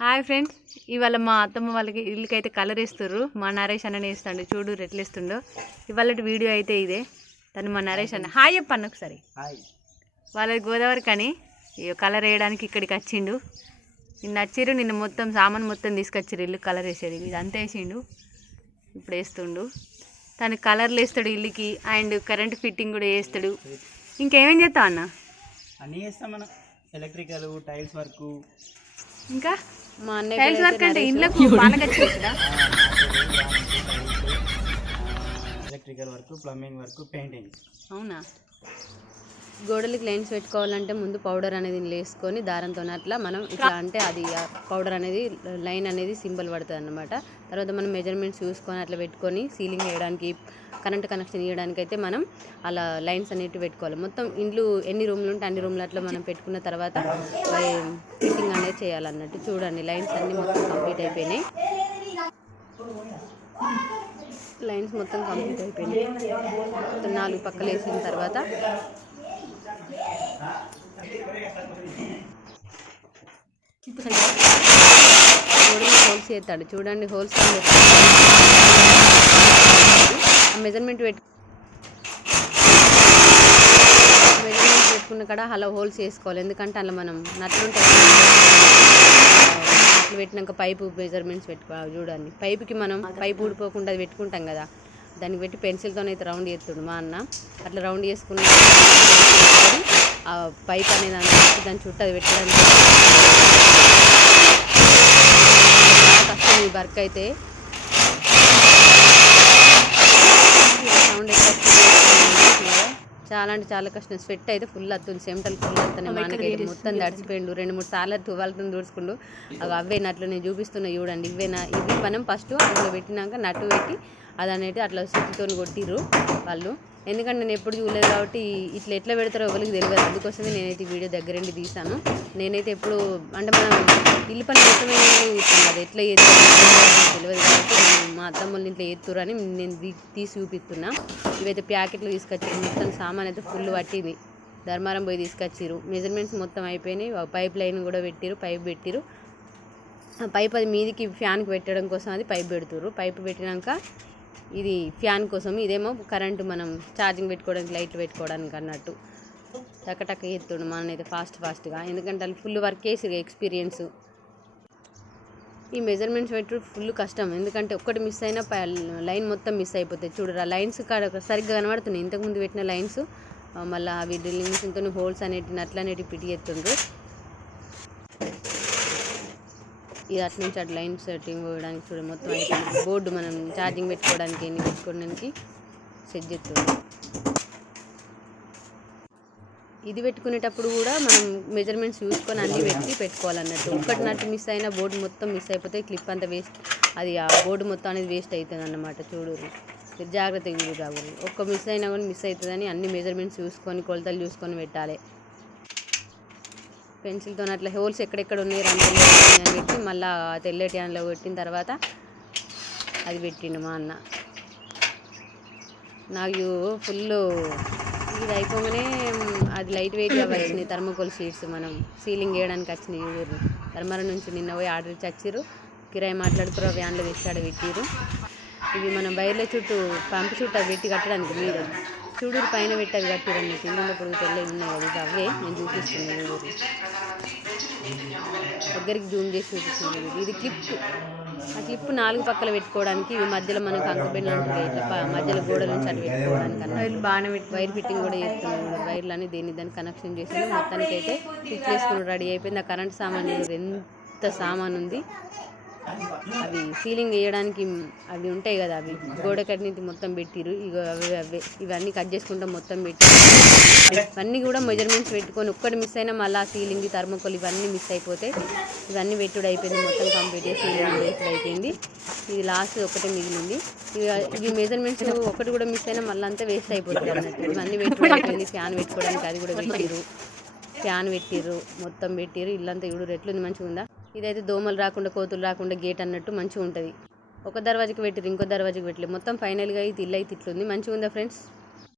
Hi friends. ఇవాళ మా అత్తమ్మ వాళ్ళకి ఇల్లుకైతే కలర్ వేస్తుర్రు. మా నరేష్ అన్ననే వేస్తాడు. చూడు రెట్లేస్తుండో ఇవాళ వీడియో అయితే ఇదే. తను మా నరేష్ అన్న. హాయ్ చెప్పన్న ఒకసారి. హాయ్. వాళ్ళది గోదావరి కానీ కలర్ వేయడానికి ఇక్కడికి వచ్చిండు. నిన్న వచ్చిర్రు. నిన్న మొత్తం సామాన్ మొత్తం తీసుకొచ్చిర్రు. ఇల్లు కలర్ వేసేది. ఇది అంతా వేసిండు. ఇప్పుడు వేస్తుండు. తను కలర్లు వేస్తాడు ఇల్లుకి. అండ్ కరెంట్ ఫిట్టింగ్ కూడా వేస్తాడు. ఇంకేమేం చేస్తావు అన్న? అన్నీ చేస్తాం మనం ఎలక్ట్రికల్ టైల్స్ వర్క్ ఇంకా? మా అన్నయ్య వర్క్ అంటే పాలకొచ్చేదా electrical work plumbing work painting అవునా? గోడలకి లైన్స్ పెట్టుకోవాలంటే ముందు పౌడర్ అనేది ఇందులో వేసుకొని దారంతో అట్లా మనం ఇట్లా అంటే అది పౌడర్ అనేది లైన్ అనేది సింబల్ పడుతుంది అనమాట తర్వాత మనం మెజర్మెంట్స్ చూసుకొని అట్లా పెట్టుకొని సీలింగ్ వేయడానికి కరెంట్ కనెక్షన్ ఇవ్వడానికి అయితే మనం అలా లైన్స్ అనేటివి పెట్టుకోవాలి. మొత్తం ఇండ్లు ఎన్ని రూమ్లు ఉంటే అన్ని రూమ్లు అట్లా మనం పెట్టుకున్న తర్వాత ఫిట్టింగ్ అనేది చేయాలన్నట్టు చూడండి. లైన్స్ అన్ని మొత్తం కంప్లీట్ అయిపోయినాయి. లైన్స్ మొత్తం కంప్లీట్ అయిపోయినాయి. మొత్తం నాలుగు పక్కలు వేసిన తర్వాత చూడండి హోల్స్ చేస్తాడు చూడండి హోల్స్ మెజర్మెంట్ పెట్టు మెజర్మెంట్ పెట్టుకున్న కాడ అలా హోల్స్ వేసుకోవాలి ఎందుకంటే అలా మనం నట్లు ఉంటాయి నట్లు పెట్టినాక పైపు మెజర్మెంట్స్ పెట్టుకోవాలి. చూడండి పైపుకి మనం పైపు ఊడిపోకుండా అది పెట్టుకుంటాం కదా. దానికి పెట్టి పెన్సిల్తో అయితే రౌండ్ చేస్తుండు మా అన్న. అట్లా రౌండ్ చేసుకుని ఆ పైప్ అనేది దాన్ని దాని చుట్టూ అది పెట్టడానికి కష్టం ఈ వర్క్ అయితే. సౌండ్ చాలా అంటే చాలా కష్టం. స్వెట్ అయితే ఫుల్ వస్తుంది చెమటలు ఫుల్ వస్తున్నాయి మనకైతే మొత్తం తడిచిపోయిండు రెండు మూడు సార్లు తువాలతో దూడుచుకుండు అవి అవే నట్లు నేను చూపిస్తున్నా. చూడండి. ఇవే నా ఇవి మనం ఫస్ట్ అందులో పెట్టినాక నట్టు పెట్టి అది అనేది అట్లా సుత్తితో కొట్టిర్రు వాళ్ళు. ఎందుకంటే నేను ఎప్పుడు చూడలేదు కాబట్టి ఇట్లా ఎట్లా పెడతారో ఎవరికి తెలియదు. అందుకోసమే నేనైతే ఈ వీడియో దగ్గరండి తీసాను నేనైతే ఎప్పుడు అంటే మనం ఇల్లు పని మొత్తమే చూస్తాను అది ఎట్లా చేస్తారో తెలియదు కాబట్టి నేను మా అత్తమ్మల ఇంట్లో ఎత్తురు అని నేను తీసి చూపిస్తున్నా. ఇవైతే ప్యాకెట్లు తీసుకొచ్చారు మొత్తం సామాన్ అయితే ఫుల్ పట్టింది. ధర్మారం పోయి తీసుకొచ్చిర్రు. మెజర్మెంట్స్ మొత్తం అయిపోయినాయి. పైప్ లైన్ కూడా పెట్టిరు పైప్ పెట్టిరు ఆ పైప్ అది మీదికి ఫ్యాన్కి పెట్టడం కోసం అది పైప్ పెడుతుర్రు. పైప్ పెట్టినాక ఇది ఫ్యాన్ కోసం. ఇదేమో కరెంటు మనం ఛార్జింగ్ పెట్టుకోవడానికి లైట్లు పెట్టుకోవడానికి అన్నట్టు. టక్క ఎత్తుడు. మనైతే ఫాస్ట్ ఫాస్ట్గా. ఎందుకంటే వాళ్ళు ఫుల్ వర్క్ చేసి ఎక్స్పీరియన్స్. ఈ మెజర్మెంట్స్ పెట్టుడు ఫుల్ కష్టం. ఎందుకంటే ఒక్కటి మిస్ అయినా ప- లైన్ మొత్తం మిస్ అయిపోతాయి. చూడరా లైన్స్ కాడ సరిగ్గా కనబడుతున్నాయి. ఇంతకుముందు పెట్టిన లైన్స్ మళ్ళీ అవి డ్రిల్లింగ్ మిషన్తో హోల్స్ అనేటివి నట్లు అనేటివి పిటి ఎత్తుండ్రు. ఇది అటు నుంచి అటు లైన్ సెట్టింగ్ పోయడానికి చూడ మొత్తం అయిపోయింది బోర్డు మనం ఛార్జింగ్ పెట్టుకోవడానికి ఎన్ని పెట్టుకోవడానికి సెట్ చేస్తుంది. ఇది పెట్టుకునేటప్పుడు కూడా మనం మెజర్మెంట్స్ చూసుకొని అన్నీ పెట్టి పెట్టుకోవాలన్నట్టు. ఒక్కటి నట్టు మిస్ అయినా బోర్డు మొత్తం మిస్ అయిపోతే క్లిప్ అంతా వేస్ట్ అది ఆ బోర్డు మొత్తం అనేది వేస్ట్ అవుతుంది అన్నమాట చూడు. మీరు జాగ్రత్తగా చూడు రాబోదు ఒక్క మిస్ అయినా కూడా మిస్ అవుతుందని అన్ని మెజర్మెంట్స్ చూసుకొని కొలతలు చూసుకొని పెట్టాలి. పెన్సిల్తో అట్లా హోల్స్ ఎక్కడెక్కడ ఉన్నాయి రంగులు అని మళ్ళీ తెల్లటి అందులో పెట్టిన తర్వాత అది పెట్టిండు మా అన్న. నాకు ఫుల్ ఇది అయిపోగానే అది లైట్ వెయిట్గా వచ్చినాయి థర్మోకోల్ షీట్స్ మనం సీలింగ్ వేయడానికి వచ్చినాయి ఊరు ధర్మవరం నుంచి నిన్న పోయి ఆర్డర్ ఇచ్చి కిరాయి మాట్లాడుకురా వ్యాన్లో తెచ్చి ఆడ ఇవి మనం బయర్ల చుట్టూ పంపు చుట్టూ పెట్టి కట్టడానికి మీరు. చూడు పైన పెట్టి అవి కట్టిరండి అన్నట్టు. పొడుగు తెల్లవి ఉన్నాయి కదా అవే నేను చూపిస్తున్నాను. ఊరు దగ్గరికి జూమ్ చేసి చూపిస్తున్నాను ఇది. క్లిప్. ఆ క్లిప్ నాలుగు పక్కల పెట్టుకోవడానికి ఇవి మధ్యలో మనకు అంకబెండ్లు ఉంటుంది ఇట్లా ప- మధ్యలో గోడల నుంచి అటు పెట్టుకోవడానికి అన్నమాట బాగానే పెట్టి వైర్ ఫిట్టింగ్ కూడా వైర్లు అని దేని దాన్ని కనెక్షన్ చేసి మొత్తానికి అయితే ఫిట్ చేసుకుని రెడీ అయిపోయింది. ఆ కరెంట్ సామాన్ ఎంత సామాన్ ఉంది? అవి సీలింగ్ వేయడానికి అవి ఉంటాయి కదా అవి. గోడ కట్టినది మొత్తం పెట్టిరు ఇగో అవి అవే. ఇవన్నీ కట్ చేసుకుంటా మొత్తం పెట్టి ఇవన్నీ కూడా మెజర్మెంట్స్ పెట్టుకొని ఒక్కటి మిస్ అయినా మళ్ళీ సీలింగ్ థర్మోకోల్ ఇవన్నీ మిస్ అయిపోతే ఇవన్నీ పెట్టుడు అయిపోయింది. మొత్తం కంప్లీట్ చేసి సీలింగ్ వేసుడు అయిపోయింది. ఇది లాస్ట్ ఒకటే మిగిలింది. ఇవి ఇవి మెజర్మెంట్స్ ఒకటి కూడా మిస్ అయినా మళ్ళీ అంతా వేస్ట్ అయిపోతుంది అన్నట్టు. ఇవన్నీ పెట్టుడు అయిపోయింది. ఫ్యాన్ పెట్టుకోవడానికి అది కూడా పెట్టిరు ఫ్యాన్ పెట్టిర్రు. మొత్తం పెట్టిర్రు. ఇల్లంతా ఇప్పుడు ఎట్లుంది మంచిగా ఉందా ఇదైతే దోమలు రాకుండా కోతులు రాకుండా గేట్ అన్నట్టు మంచిగా ఉంటుంది ఒక దర్వాజకి పెట్టిరు ఇంకో దర్వాజకి పెట్టలేదు. మొత్తం ఫైనల్గా ఇది ఇల్లు అయితే ఇట్లుంది. మంచిగా ఉందా ఫ్రెండ్స్